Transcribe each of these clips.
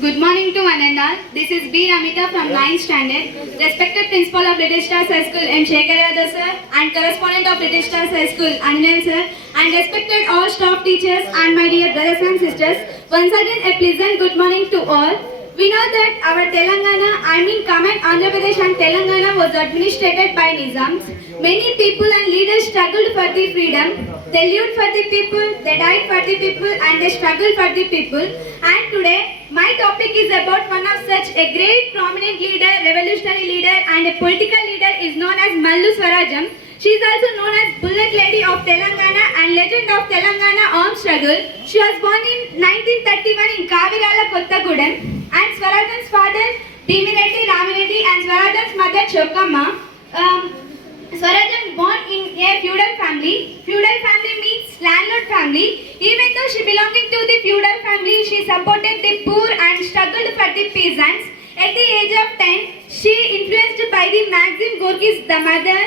Good morning to one and all. This is B. Amita from 9th standard. Respected Principal of British Stars High School M. Shekhar Yadav sir and Correspondent of British Stars High School Anil sir and respected all staff teachers and my dear brothers and sisters. Once again a pleasant good morning to all. We know that our common Andhra Pradesh and Telangana was administered by Nizams. Many people and leaders struggled for the freedom. They lived for the people, they died for the people and they struggled for the people. And today my topic is about one of such a great prominent leader, revolutionary leader and a political leader is known as Mallu Swarajam. She is also known as Bullet Lady of Telangana and Legend of Telangana Armed Struggle. She was born in 1931 in Kavirala, Kottagudem and Swarajam's father Bhimireddy Ramireddy and Swarajam's mother Chokkamma. Swarajam born in a feudal family. Feudal family means landlord family. Even though she belonging to the feudal family, she supported the poor and struggled for the peasants. At the age of 10, she influenced by the Maxim Gorky's The Mother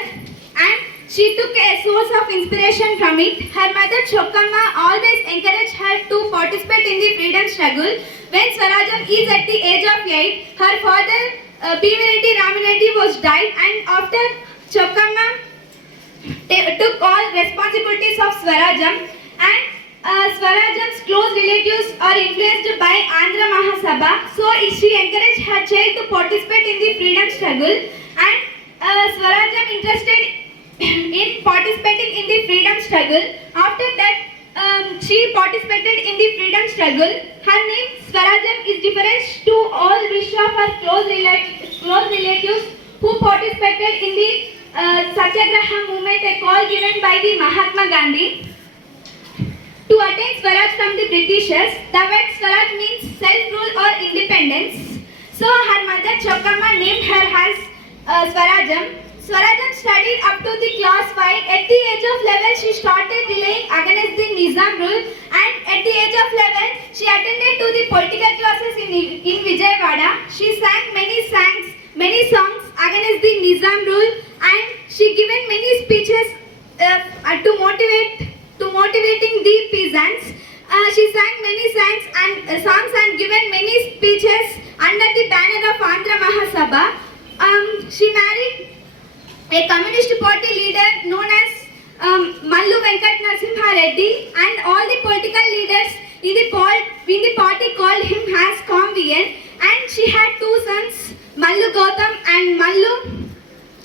and she took a source of inspiration from it. Her mother Chokkamma always encouraged her to participate in the freedom struggle. When Swarajam is at the age of 8, her father Bhimireddy Ramireddy was died and after Chokkamma took all responsibilities of Swarajam and Swarajam's close relatives are influenced by Andhra Mahasabha. So she encouraged her child to participate in the freedom struggle and Swarajam interested in participating in the freedom struggle. After that she participated in the freedom struggle. Her name Swarajam is different to all rest of her close relatives who participated in the Satyagraha movement, a call given by the Mahatma Gandhi to attain Swaraj from the Britishers. The word Swaraj means self-rule or independence. So her mother Chokkamma named her as Swarajam. Swarajam studied up to the class 5. At the age of 11, she started relying against the Nizam rule and at the age of 11, she attended to the political classes in Vijayawada. She sang many songs against the Nizam rule and she given many speeches to motivating the peasants. She sang many songs and given many speeches under the banner of Andhra Mahasabha. She married a communist party leader known as Mallu Venkat Narasimha Reddy and all the political leaders in the party called him as Convian and she had two sons, Mallu Gautam and Mallu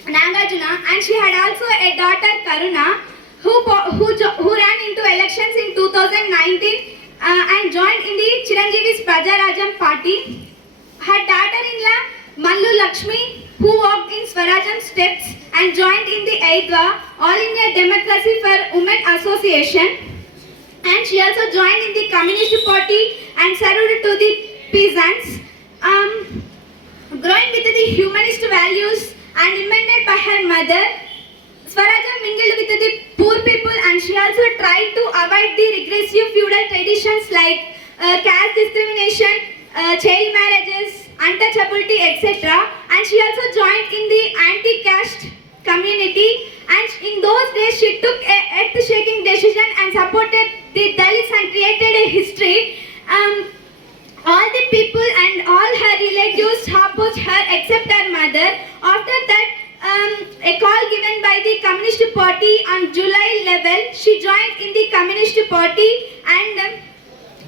Nagarjuna and she had also a daughter Karuna who ran into elections in 2019 and joined in the Chiranjeevi's Prajarajam party. Her daughter-in-law Mallu Lakshmi who walked in Swarajam's steps and joined in the AIDWA, All India Democracy for Women Association and she also joined in the Communist Party and served to the peasants. Growing with the humanist values and invented by her mother, Swarajam mingled with the poor people and she also tried to avoid the regressive feudal traditions like caste discrimination, child marriages, untouchability, etc. And she also joined in the anti-caste community and in those days she took a earth-shaking decision and supported the Dalits and created a history. All the people and all her relatives opposed her except her mother. After that, a call given by the Communist Party on July 11, she joined in the Communist Party and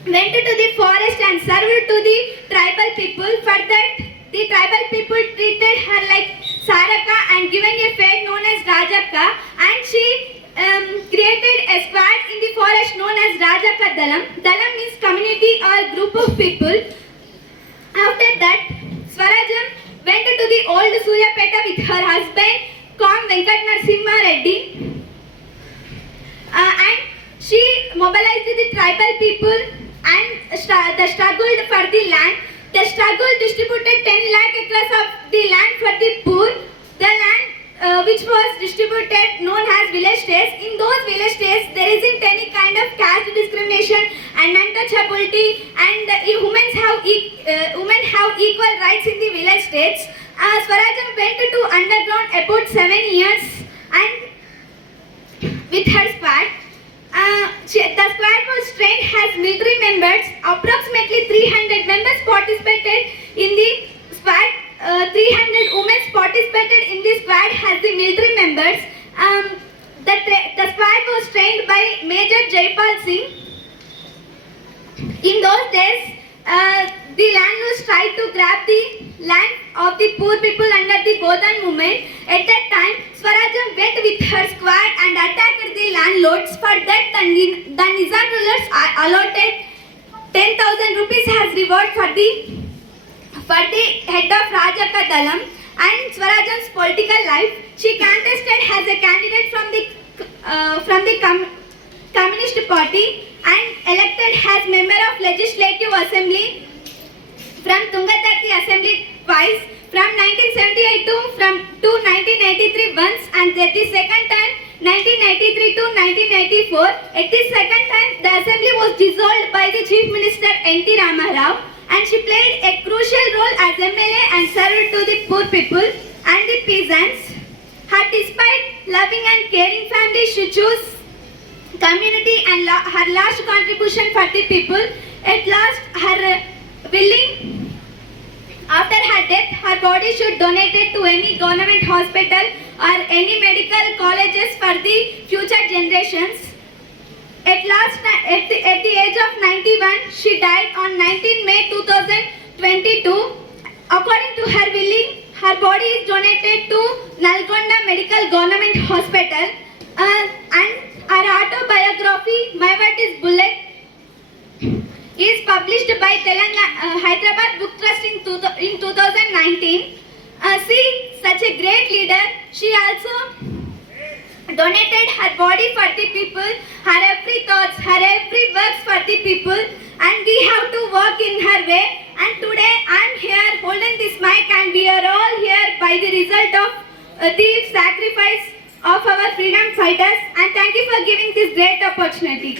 went to the forest and served to the tribal people. For that, the tribal people treated her like Saraka and given a fate known as Rajakka and she created a squad in the forest known as Rajakka Dalam. Dalam means community or group of people. After that, Swarajam went to the old Suryapeta with her husband, Com Venkat Narasimha Reddy. And she mobilized the tribal people and they struggled for the land. They struggled distributed 10 lakh acres of the land for the poor. The land which was distributed known as village states. In those village states, there isn't any kind of caste discrimination and untouchability and women have equal rights in the village states. Swarajam went to underground about 7 years and with her squad. The squad was trained as military members. Approximately 300 members participated in the squad. 300 women participated in the squad as the military members. The squad was trained by Major Jaipal Singh. In those days, the landlords tried to grab the land of the poor people under the Godhan movement. At that time, Swarajam went with her squad and attacked the landlords. For that, the Nizam rulers allotted 10,000 rupees as reward for the head of Rajaka Dalam and Swarajam's political life. She contested as a candidate from the Communist Party and elected as member of Legislative Assembly from Tungatati Assembly twice, from 1978 to 1983 once, and at the second time 1993 to 1994. At the second time, the assembly was dissolved by the Chief Minister N.T. Ramarao, and she played a crucial role as MLA and served to the poor people and the peasants. Despite loving and caring family, she chose community and her last contribution for the people. At last, her willing, after her death, her body should donated to any government hospital or any medical colleges for the future generations. At the age of 91, she died on 19 May 2022. According to her willing, her body is donated to Nalgonda Medical Government Hospital, and her autobiography, My Word is Bullet, is published by Hyderabad Book Trust in 2019. See, such a great leader, she also donated her body for the people, her every thoughts, her every works for the people, and we have to walk in her way. And today I am here holding this mic, and we are all here by the result of the sacrifice of our freedom fighters. And thank you for giving this great opportunity.